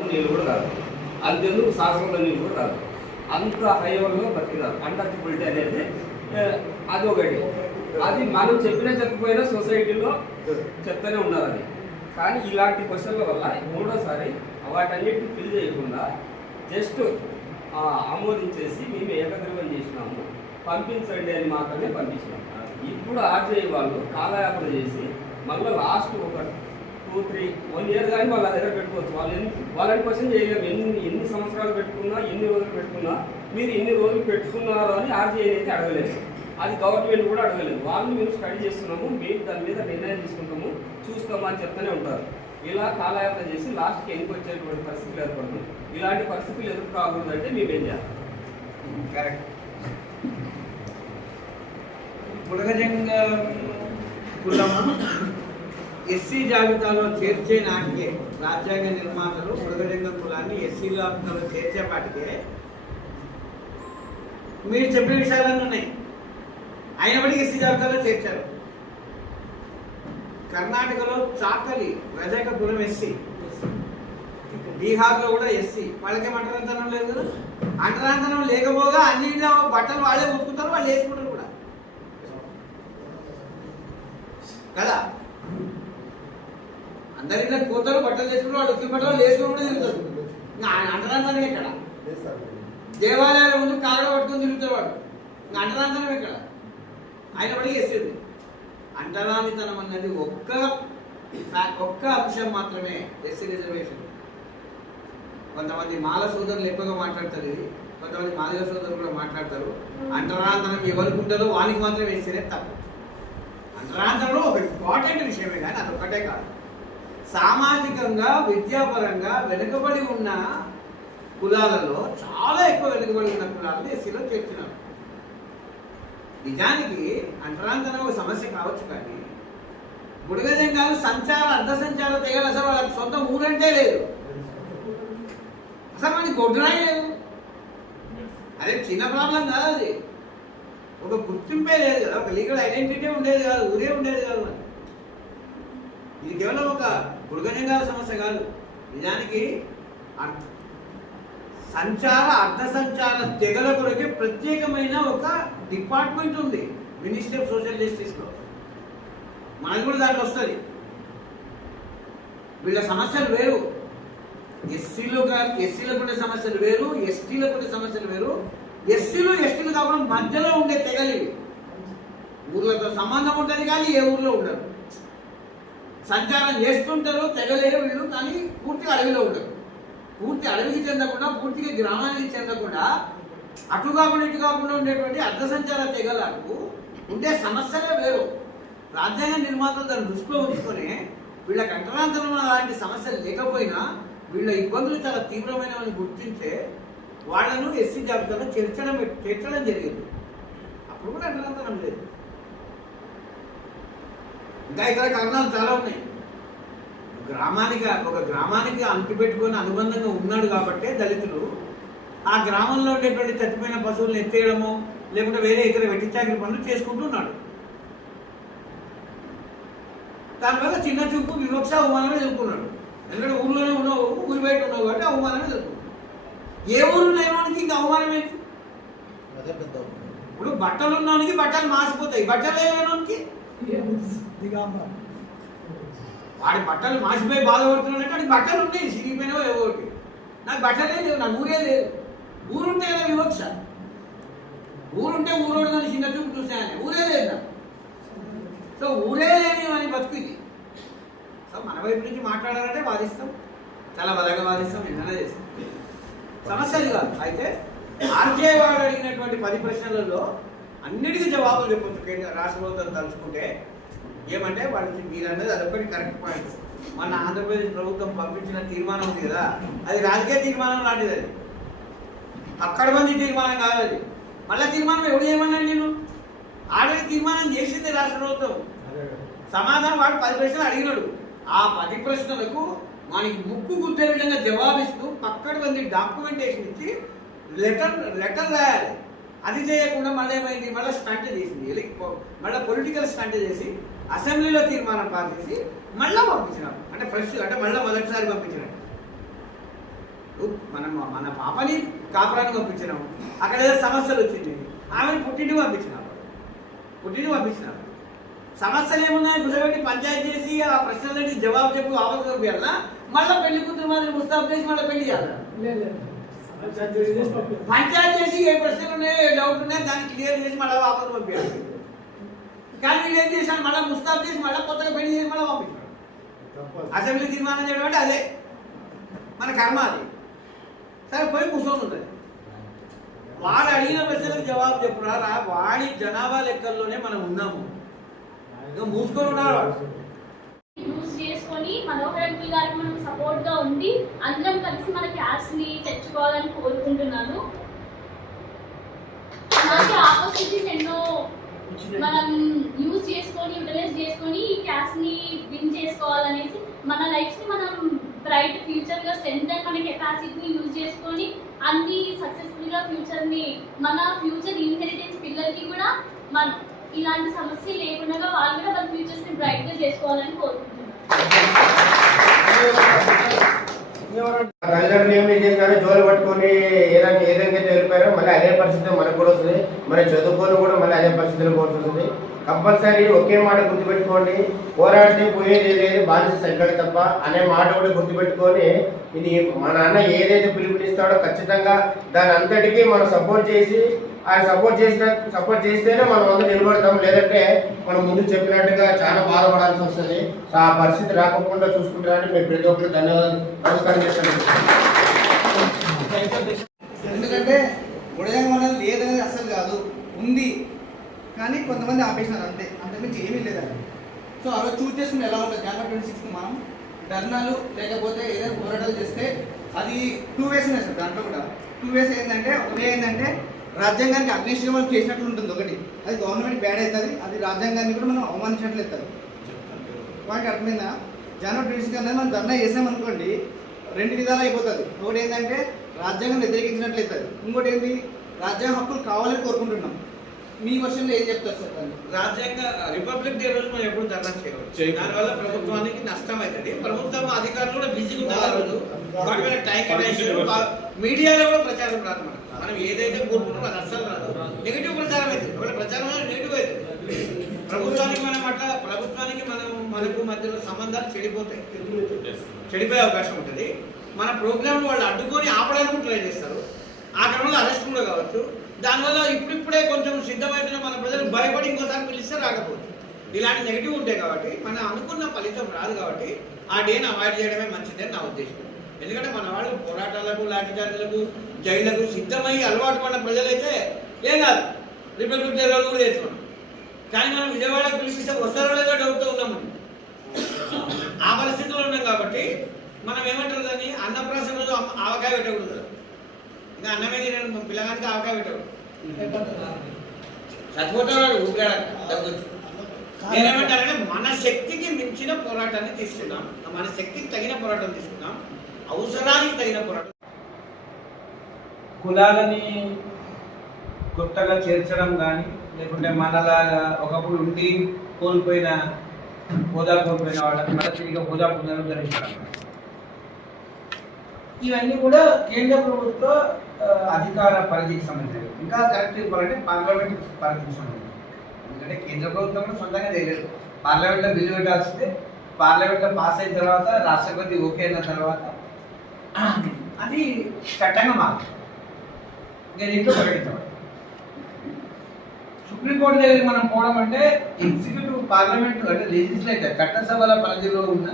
నీళ్ళు కూడా రాదు, అంతెందుకు శాస్త్రంలో నీళ్ళు కూడా రాదు. అంత హైవల్లో బతికినారు. అన్టచబిలిటీ అనేది అది ఒకటి. అది మనం చెప్పకపోయినా సొసైటీలో చెప్తూనే ఉన్నారు అది. కానీ ఇలాంటి క్వశ్చన్ల వల్ల మూడోసారి వాటన్నిటిని ఫిల్ చేయకుండా జస్ట్ ఆమోదించేసి మేము ఏకగ్రీవం చేసినాము, పంపించండి అని మాత్రమే పంపించినాము. ఇప్పుడు ఆర్జేఐ వాళ్ళు కాలయాపన చేసి మళ్ళీ లాస్ట్ ఒక 2-3-1 year కానీ వాళ్ళ దగ్గర పెట్టుకోవచ్చు. వాళ్ళని క్వశ్చన్ చేయలేము. ఎన్ని సంవత్సరాలు పెట్టుకున్నా, ఎన్ని రోజులు పెట్టుకున్నా, మీరు ఎన్ని రోజులు పెట్టుకున్నారు అని ఆర్జీఐ అయితే అడగలేదు. అది గవర్నమెంట్ కూడా అడగలేదు. వాళ్ళు మేము స్టడీ చేస్తున్నాము, మేము దాని మీద నిర్ణయం తీసుకుంటాము, చూస్తాము అని చెప్తూనే ఉంటారు. ఇలా కాలయాపన చేసి లాస్ట్కి ఎన్నికొచ్చేటువంటి పరిస్థితులు ఏర్పడుతుంది. ఇలాంటి పరిస్థితులు ఎదురు కాకూడదంటే మేమేం చేయాలి? కరెక్ట్. బుడగజంగ కులము ఎస్సీ జాబితాలో చేర్చే నాటికే రాజ్యాంగ నిర్మాతలు బుడగజంగ కులాన్ని ఎస్సీ జాబితాలో చేర్చేపాటికే మీరు చెప్పిన విషయాలన్నీ ఉన్నాయి. అయినప్పటికీ ఎస్సీ జాబితాలో చేర్చారు. కర్ణాటకలో చాకలి రజక కులం ఎస్సీ, బీహార్లో కూడా ఎస్సీ. వాళ్ళకేం అంటరాంతనం లేదు కదా. అంటరాంతనం లేకపోగా అన్నింటిలో బట్టలు వాళ్ళే ఉతుకుతారు, వాళ్ళు వేసుకుంటారు కూడా కదా. అందరిలో పోతారు, బట్టలు వేసుకుంటారు, వాళ్ళు ఉతికి బట్టలు వేసుకుని కూడా తిరుగుతారు. అంటరాంతనం ఎక్కడ? దేవాలయాల ముందు కాగడ పట్టుకుని తిరుగుతారు వాడు. అంటరాంతనం ఎక్కడ? అయినప్పటికీ ఎస్సీ. అంటరానితనం అన్నది ఒక్క అంశం మాత్రమే ఎస్సీ రిజర్వేషన్. కొంతమంది మాల సోదరులు ఎక్కువగా మాట్లాడతారు ఇది, కొంతమంది మాదిగ సోదరులు కూడా మాట్లాడతారు. అంటరాంతనం ఎవరికి ఉంటుందో వానికి మాత్రం వేస్తేనే తప్పు. అంటరాంతనంలో ఒక ఇంపార్టెంట్ విషయమే, కానీ అదొక్కటే కాదు. సామాజికంగా విద్యాపరంగా వెనుకబడి ఉన్న కులాలలో చాలా ఎక్కువ వెనుకబడి ఉన్న కులాలను ఎస్సీలో చేర్చినారు. నిజానికి అంటరాంతరం ఒక సమస్య కావచ్చు, కానీ బుడగజంగాలు సంచార అర్ధ సంచార తెగలు అసలు వాళ్ళకి సొంత ఊరంటే లేదు. అసలు మనకి గొడ్డురాయి లేదు. అదే చిన్న ప్రాబ్లం కాదు, అది ఒక గుర్తింపే లేదు కదా, ఒక లీగల్ ఐడెంటిటీ ఉండేది కాదు, ఊరే ఉండేది కాదు. మరి ఇది కేవలం ఒక బుడగజంగాల సమస్య కాదు. నిజానికి సంచార అర్ధ సంచార తెగల కొరకే ప్రత్యేకమైన ఒక డిపార్ట్మెంట్ ఉంది మినిస్ట్రీ ఆఫ్ సోషల్ జస్టిస్లో. మనకు కూడా దాంట్లో వస్తుంది. వీళ్ళ సమస్యలు వేరు. ఎస్సీలకు ఉండే సమస్యలు వేరు, ఎస్టీలకు ఉండే సమస్యలు వేరు. ఎస్టీలు కాకుండా మధ్యలో ఉండే తెగలు ఇవి. ఊర్లతో సంబంధం ఉంటుంది కానీ ఏ ఊర్లో ఉండరు. సంచారం చేస్తుంటారు తెగలేరు వీళ్ళు, కానీ పూర్తిగా అడవిలో ఉండరు. పూర్తి అడవికి చెందకుండా, పూర్తిగా గ్రామానికి చెందకుండా, అటు కాకుండా ఇటు కాకుండా ఉండేటువంటి అర్ధ సంచార తెగలకు ఉండే సమస్యలే వేరు. రాజ్యాంగ నిర్మాతలు దాన్ని దృష్టిలో ఉంచుకొని వీళ్ళకి అంటరాంతరం లాంటి సమస్యలు లేకపోయినా వీళ్ళ ఇబ్బందులు చాలా తీవ్రమైనవని గుర్తించే వాళ్లను ఎస్సీ జాబితాలో చేర్చడం జరిగింది. అప్పుడు కూడా అంటరాంతరం లేదు. ఇంకా ఇతర కారణాలు చాలా ఉన్నాయి. ఒక గ్రామానికి అంటుపెట్టుకొని అనుబంధంగా ఉన్నాడు కాబట్టే దళితులు ఆ గ్రామంలో ఉండేటువంటి చచ్చిపోయిన పశువులను ఎత్తేయడము, లేకుంటే వేరే ఇతర వెట్టిచాకిరి పనులు చేసుకుంటూ ఉన్నాడు. దానివల్ల చిన్న చూపు, వివక్ష, అవమానమే ఎదుర్కొన్నాడు. ఎందుకంటే ఊళ్ళోనే ఉన్నావు, ఊరి బయట ఉన్నావు కాబట్టి అవమానమే ఎదుర్కొన్నాడు. ఏ ఊరు లేవానికి ఇంకా అవమానం ఏంటి? ఇప్పుడు బట్టలు ఉన్నవానికి బట్టలు మాసిపోతాయి, బట్టలు లేనివానికి వాడి బట్టలు మాసిపోయి బాధపడుతున్నాడంటే వాడికి బట్టలు ఉన్నాయి, సిరిగిపోయినావో ఏవో ఒకటి. నాకు బట్టలే లేవు, నాకు ఊరే లేదు. ఊరుంటే కదా వివక్ష. ఊరుంటే ఊరోడు కానీ చిన్న చూపు చూసాయని ఊరే లేదు నాకు. సో ఊరే లేని అని బతుకుది. సో మన వైపు నుంచి మాట్లాడాలంటే వాదిస్తాం, చాలా బలంగా వాదిస్తాం, నిన్ననే చేస్తాం. సమస్యలు కాదు. అయితే ఆర్జే వాడు అడిగినటువంటి 10 ప్రశ్నలలో అన్నిటికీ జవాబులు చెప్పొచ్చు రాష్ట్ర ప్రభుత్వం తలుచుకుంటే. ఏమంటే వాళ్ళకి మీరు అనేది అదొకటి కరెక్ట్ పాయింట్. మన ఆంధ్రప్రదేశ్ ప్రభుత్వం పంపించిన తీర్మానం ఉంది కదా, అది రాజకీయ తీర్మానం లాంటిది. అది అక్కడ మంది తీర్మానం కాదు. అది మళ్ళీ తీర్మానం ఎవడు చేయమన్నాడు? నేను ఆల్రెడీ తీర్మానం చేసింది రాష్ట్ర ప్రభుత్వం. సమాధానం వాడు 10 ప్రశ్నలు అడిగినాడు. ఆ 10 ప్రశ్నలకు మనకి ముక్కు గుద్దే విధంగా జవాబిస్తూ పక్కన మంది డాక్యుమెంటేషన్ ఇచ్చి లెటర్ రాయాలి. అది చేయకుండా మళ్ళీ ఏమైంది? మళ్ళీ స్టంట్ చేసింది, మళ్ళీ పొలిటికల్ స్టంట్ చేసి అసెంబ్లీలో తీర్మానం పాస్ చేసి మళ్ళీ పంపించినారు. అంటే ఫ్రెష్, అంటే మళ్ళీ మొదటిసారి పంపించినారు. మన పాపని కాపురానికి పంపించినాం, అక్కడ ఏదో సమస్యలు వచ్చింది, ఆమెను పుట్టింటికి పంపించినాం. సమస్యలు ఏమున్నాయి కూర్చోబెట్టి పంచాయతీ చేసి ఆ ప్రశ్నలకి జవాబు చెప్పి వాపసు పంపించాలా, మళ్ళీ పెళ్లి కూతురు మాదిరి ముస్తాబు చేసి మళ్ళీ పెళ్లి చేయాలి. పంచాయతీ చేసి ఏ ప్రశ్నలు ఉన్నాయో ఏ డౌట్ ఉన్నాయో దాన్ని క్లియర్ చేసి మళ్ళీ వాపసు పంపించాలి. కానీ వీళ్ళు ఏం చేశాను, మళ్ళీ ముస్తాబు చేసి మళ్ళీ కొత్తగా పెళ్లి చేసి మళ్ళీ పంపించాడు. అసెంబ్లీ తీర్మానం చేయడం అంటే అదే మన కర్మ. అది సరే పోయి కూర్చొని ఉంటుంది. వాడు అడిగిన ప్రశ్నలకు జవాబు చెప్పురా, వాడి జనాభా లెక్కల్లోనే మనం ఉన్నాము. ఇక మూసుకొని ఉన్నాడు వాడు. యూజ్ చేసుకొని మనోహర్ అంకుల్ గారికి మనం సపోర్ట్ గా ఉండి అందరం కలిసి మన క్యాస్ట్ ని తెచ్చుకోవాలని కోరుకుంటున్నాను. మనకి ఆపర్చునిటీస్ ఎన్నో మనం యూజ్ చేసుకొని యూటిలైజ్ చేసుకొని ఈ క్యాస్ట్ ని విన్ చేసుకోవాలనేసి మన లైఫ్ ని మనం బ్రైట్ ఫ్యూచర్ గా స్ట్రెంత్ అండ్ మన కెపాసిటీని యూజ్ చేసుకొని అన్ని సక్సెస్ఫుల్ గా ఫ్యూచర్ ని మన ఫ్యూచర్ ఇన్హెరిటెన్స్ పిల్లలకి కూడా మన ఇలాంటి సమస్య లేకుండా వాళ్ళు కూడా వాళ్ళ ఫ్యూచర్స్ ని బ్రైట్ గా చేసుకోవాలని కోరుకుంటున్నాను. తల్లిదండ్రులు ఏం చేసినారో జోలు పట్టుకొని ఏదైతే వెళ్ళిపోయారో మళ్ళీ అదే పరిస్థితి మనకు కూడా వస్తుంది. మన చదువుకొని కూడా మళ్ళీ అదే పరిస్థితులు పోవాల్సి వస్తుంది. కంపల్సరీ ఒకే మాట గుర్తుపెట్టుకోండి, పోరాడితే పోయేది లేదు బానిస సంఖ్యలు తప్ప అనే మాట కూడా గుర్తుపెట్టుకొని ఇది మా నాన్న ఏదైతే పిలుపునిస్తాడో ఖచ్చితంగా దాని అంతటికీ మనం సపోర్ట్ చేసి ఆయన సపోర్ట్ చేస్తేనే మనం అందరూ నిలబడతాం. లేదంటే మనం ముందు చెప్పినట్టుగా చాలా బాధపడాల్సి వస్తుంది. సో ఆ పరిస్థితి రాకుండా చూసుకుంటారని మేము ప్రతి ఒక్కరు ధన్యవాదాలు నమస్కారం చేస్తాను. ఎందుకంటే ఉదయం అనేది లేదనేది అసలు కాదు, ఉంది కానీ కొంతమంది ఆపేసినారు అంతే, అంతకుమించి ఏమీ లేదండి. సో ఆ రోజు చూస్ చేసుకుని ఎలా ఉంటుంది జనవరి 26th మనం ధర్నాలు లేకపోతే ఏదైనా పోరాటాలు చేస్తే అది 2 ways ఉన్నాయి సార్. దాంట్లో కూడా 2 ways ఏంటంటే ఒకటి ఏంటంటే రాజ్యాంగానికి అగ్నిష్గా మనం చేసినట్లు ఉంటుంది, ఒకటి అది గవర్నమెంట్ బ్యాడ్ అవుతుంది, అది రాజ్యాంగాన్ని కూడా మనం అవమానించినట్లు అవుతుంది. వాటికి అర్థమైందా? జనవరి 26th అనేది మనం ధర్నా చేసామనుకోండి 2 విధాలు అయిపోతుంది. ఒకటి ఏంటంటే రాజ్యాంగం వ్యతిరేకించినట్లు అవుతుంది, ఇంకోటి ఏంటి రాజ్యాంగ హక్కులు కావాలని కోరుకుంటున్నాం. మీ వర్షన్లో ఏం చెప్తారు సార్? రాజ్యాంగ రిపబ్లిక్ డే రోజు మనం ఎప్పుడు ధర్నా చేయవచ్చు, దానివల్ల ప్రభుత్వానికి నష్టం అవుతుంది. ప్రభుత్వం అధికారులు కూడా బిజీగా ఉండాలి. ఆ రోజు వాటి మీద టైం కేటాయించారు. మీడియాలో కూడా ప్రచారం రాదు. మనం ఏదైతే కోరుకుంటామో అది అస్సలు రాదు, నెగిటివ్ ప్రచారం అవుతుంది. ఒకవేళ ప్రచారం నెగిటివ్ అవుతుంది. ప్రభుత్వానికి మనకు మధ్యలో సంబంధాలు చెడిపోయే అవకాశం ఉంటుంది. మన ప్రోగ్రాంలు వాళ్ళు అడ్డుకొని ఆపడానికి ట్రై చేస్తారు. ఆ క్రమంలో అరెస్ట్ కూడా కావచ్చు. దానివల్ల ఇప్పుడిప్పుడే కొంచెం సిద్ధమవుతున్న మన ప్రజలు భయపడి ఇంకోసారి పిలిస్తే రాకపోవచ్చు. ఇలాంటి నెగిటివ్ ఉంటాయి కాబట్టి మనం అనుకున్న ఫలితం రాదు. కాబట్టి ఆ డేని అవాయిడ్ చేయడమే మంచిదని నా ఉద్దేశం. ఎందుకంటే మన వాళ్ళు పోరాటాలకు లాఠీచార్జీలకు జైళ్లకు సిద్ధమయ్యి అలవాటు పడిన ప్రజలైతే ఏం కాదు, రిపబ్లిక్ డే రోజు కూడా చేస్తున్నాం. కానీ మనం విజయవాడకు పిలిపిస్తే వస్తారో లేదో డౌట్తో ఉన్నాము. ఆ పరిస్థితిలో ఉన్నాం కాబట్టి మనం ఏమంటారు దాన్ని అన్నప్రాసన రోజు ఆవకాయ పెట్టకూడదు. ఇంకా అన్నమే తినడం పిల్లగానికి ఆవకాయ పెట్టకూడదు. చచ్చిపోతాడు ఊపిరాడు తగ్గొచ్చు. నేనేమంటానంటే మన శక్తికి మించిన పోరాటాన్ని తీసుకున్నాం, మన శక్తికి తగిన పోరాటం తీసుకున్నాం, అవసరానికి తగిన పోరాటం. కులాలని కొత్తగా చేర్చడం కానీ లేకుంటే మనలాగా ఒకప్పుడు ఉండి కోల్పోయిన హోదా కోల్పోయిన వాళ్ళకి మళ్ళీ తిరిగి హోదా పునరుద్ధరించడం, ఇవన్నీ కూడా కేంద్ర ప్రభుత్వ అధికార పరిధికి సంబంధించినవి. ఇంకా కరెక్ట్ చెప్పాలంటే పార్లమెంట్ పరిధికి సంబంధించి. ఎందుకంటే కేంద్ర ప్రభుత్వం కూడా సొంతంగా తెలియదు. పార్లమెంట్లో బిల్లు పెట్టాల్సిందే, పార్లమెంట్లో పాస్ అయిన తర్వాత రాష్ట్రపతి ఓకే అయిన తర్వాత అది చట్టంగా మారుతుంది. ఇంకా దీంట్లో ప్రకటించడం సుప్రీంకోర్టు దగ్గరికి మనం పోవడం అంటే ఎగ్జిక్యూటివ్ పార్లమెంట్ అంటే లెజిస్లేచర్ చట్టసభల పరిధిలో ఉన్న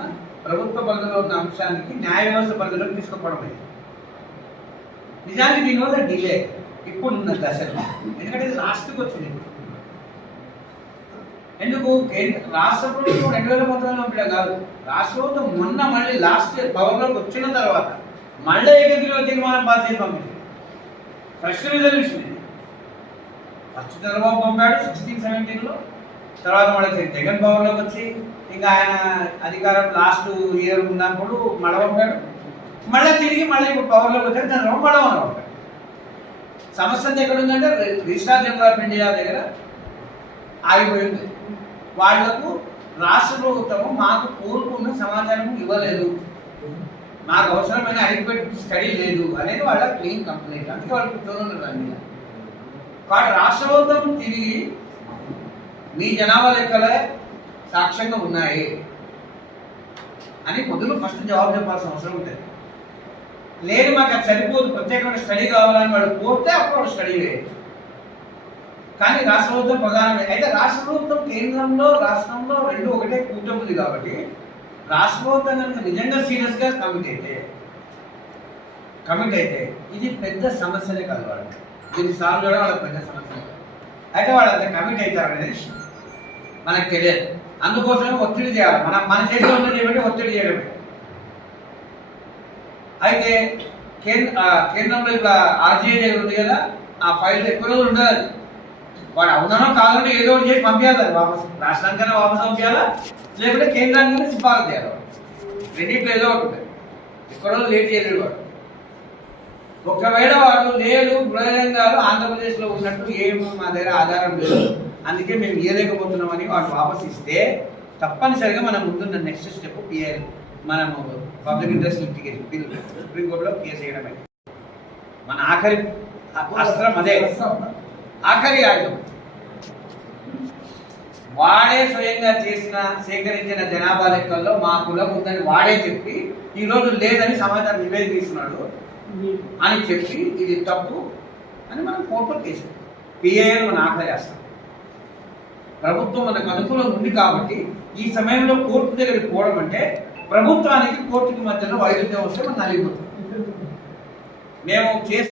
ప్రభుత్వ పరిధిలో ఉన్న అంశానికి న్యాయ వ్యవస్థ పరిధిలోకి తీసుకుపోవడం అయింది. నిజానికి దీనివల్ల డిలే ఇప్పుడున్న దశలో, ఎందుకంటే ఇది లాస్ట్కి వచ్చింది. ఎందుకు రాష్ట్ర ప్రభుత్వం 2019లో పంపడం కాదు, రాష్ట్ర ప్రభుత్వం మొన్న మళ్ళీ లాస్ట్ పవర్లోకి వచ్చిన తర్వాత మళ్ళీ ఏకగ్రీవ తీర్మానం పాస్ చేసి పంపించింది. ఫస్ట్ రిజల్యూషన్ ఇది. ఫస్ట్ చంద్రబాబు పంపాడు 16-17లో, తర్వాత మళ్ళీ జగన్ పవర్లోకి వచ్చి ఇంకా ఆయన అధికారం లాస్ట్ ఇయర్ ఉన్నప్పుడు మళ్ళీ పంపాడు. మళ్ళీ తిరిగి మళ్ళీ ఇప్పుడు పవర్లోకి వచ్చాడు చంద్రబాబు మళ్ళీ పంపాడు. సమస్య ఎక్కడ ఉందంటే రిజిస్ట్రార్ జనరల్ ఆఫ్ ఇండియా దగ్గర ఆగిపోయింది. వాళ్లకు రాష్ట్ర ప్రభుత్వం మాకు కోరుకున్న సమాచారం ఇవ్వలేదు. నాకు అవసరమైన అడిక్వేట్ స్టడీ లేదు అనేది వాళ్ళ క్లీన్ కంప్లైంట్. అంటే వాళ్ళు కూర్చొని దాని కాబట్టి రాష్ట్ర ప్రభుత్వం తిరిగి మీ జనాభా లెక్కలే సాక్ష్యంగా ఉన్నాయి అని మొదలు ఫస్ట్ జవాబు చెప్పాల్సిన అవసరం ఉంటుంది. లేదు మాకు అది సరిపోదు, ప్రత్యేకమైన స్టడీ కావాలని వాడు పోతే అప్పుడు వాడు స్టడీ వేయచ్చు. కానీ రాష్ట్ర ప్రభుత్వం ప్రధానమే. అయితే రాష్ట్ర ప్రభుత్వం కేంద్రంలో రాష్ట్రంలో రెండు ఒకటే కూటమి ఉంది కాబట్టి రాష్ట్ర ప్రభుత్వం కనుక నిజంగా సీరియస్గా కమిట్ అయితే ఇది పెద్ద సమస్యనే కాదు. వాళ్ళు దీన్ని సాల్వ్ చేయడం వాళ్ళకి పెద్ద సమస్య. అయితే వాళ్ళు అంత కమిట్ అవుతారు అనేది మనకు తెలియదు. అందుకోసమే ఒత్తిడి చేయాలి. మన చేతిలో ఉన్నది ఏమంటే ఒత్తిడి చేయడమే. అయితే కేంద్రంలో ఇప్పుడు ఆర్జీఐ దగ్గర ఉంది కదా, ఆ ఫైల్ ఎక్కువ రోజులు ఉండదు. వాడు అవునో కాదని ఏదో ఒకటి చేసి పంపించాలి. వాపసు రాష్ట్రానికైనా వాపసు పంపించాలా, లేకపోతే కేంద్రానికైనా సిఫారసు చేయాలి. రెండింటిలో ఏదో ఒకటి ఎక్కువ రోజులు లేట్ చేయలేడు వాడు. ఒకవేళ వాడు లేదు గృహరంగాలు ఆంధ్రప్రదేశ్లో ఉన్నట్టు ఏమో మా దగ్గర ఆధారం లేదు, అందుకే మేము ఇవ్వలేకపోతున్నామని వాడు వాపసు ఇస్తే తప్పనిసరిగా మనం ముందున్న నెక్స్ట్ స్టెప్ పిఐఎల్ మనము పబ్లిక్ ఇంట్రెస్ట్ లిటిగేషన్ బిల్ సుప్రీంకోర్టులో కేసు వేయడమే. మన ఆఖరి అస్త్రం అదే, ఆఖరి ఆయుధం. వాడే స్వయంగా సేకరించిన జనాభా లెక్కల్లో మా కులం ఉందని వాడే చెప్పి ఈరోజు లేదని సమాచారం నివేదిక ఇస్తున్నాడు అని చెప్పి ఇది తప్పు అని మనం కోర్టులో కేసు పిఐఎల్ మన ఆఖరి అస్త్రం. ప్రభుత్వం మనకు అనుకూలంగా ఉంది కాబట్టి ఈ సమయంలో కోర్టు దగ్గరికి పోవడం అంటే ప్రభుత్వానికి కోర్టుకి మధ్యలో వైరుధ్యం వస్తే మనం నలిగిపోతుంది. మేము